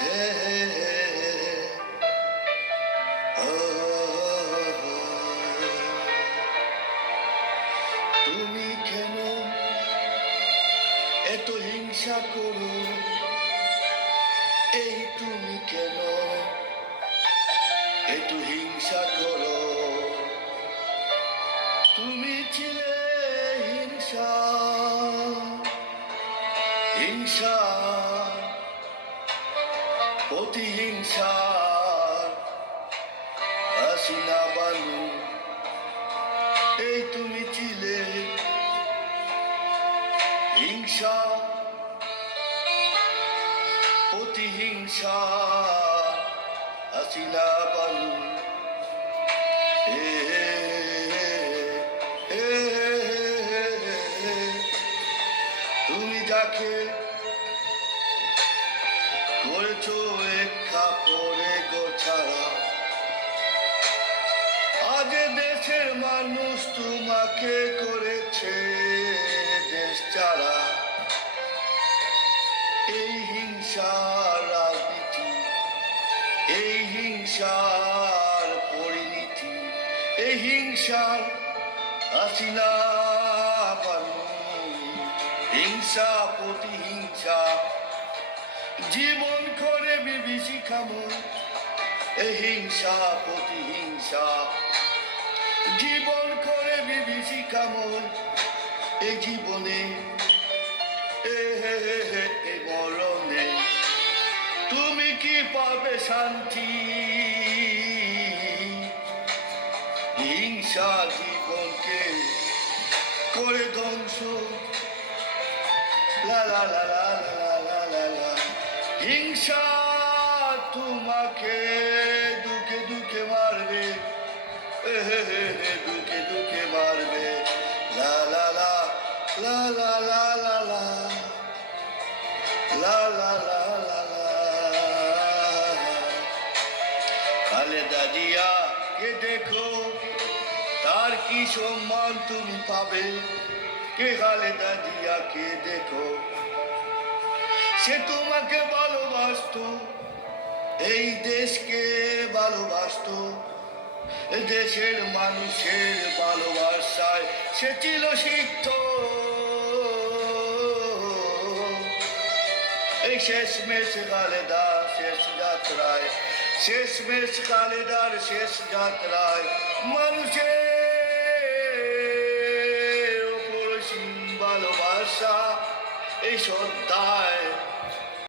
হে হে হে ও, তুমি কেন এত হিংসা করো? এই তুমি কেন এত হিংসা করো? তুমি ছিলে হিংসা, হিংসা, প্রতিহিংসা, হাসিনা বানু। এই তুমি ছিলে হিংসা, প্রতিহিংসা, হাসিনা বানু। তুমি যাকে করেছো এক কাপড়ে গোছাড়া, আজ দেশের মানুষ তোমাকে করেছে দেশ ছাড়া। এই হিংসার রাজনীতি, এই হিংসার পরিণতি, এই হিংসার হাসিনা বানু। হিংসা, প্রতিহিংসা, জীবন করে বিভীষিকাময়। এই হিংসা, প্রতিহিংসা, জীবন করে বিভীষিকাময়। এই জীবনে এ মরণে তুমি কি পাবে শান্তি? হিংসা জীবনকে করে ধ্বংস। লা লা লা লা লা লা লা লা। হিংসা তোমাকে দুঃখে দুঃখে মারবে, দুঃখে দুঃখে মারবে। লা লা লা লা লা লা লা লা লা লা লা লা লা। খালেদা জিয়া কে দেখো, তার কি সম্মান তুমি পাবে? কে খালেদা জিয়া কে দেখো, সে তোমাকে ভালোবাসতো, এই দেশকে ভালোবাসতো। দেশের মানুষের ভালোবাসায় সে ছিল সিক্ত। এই শেষমেশ খালেদা শেষ যাত্রায়, শেষমেশ খালেদার শেষ যাত্রায় মানুষের ওপর ভালোবাসা, এই শ্রদ্ধায়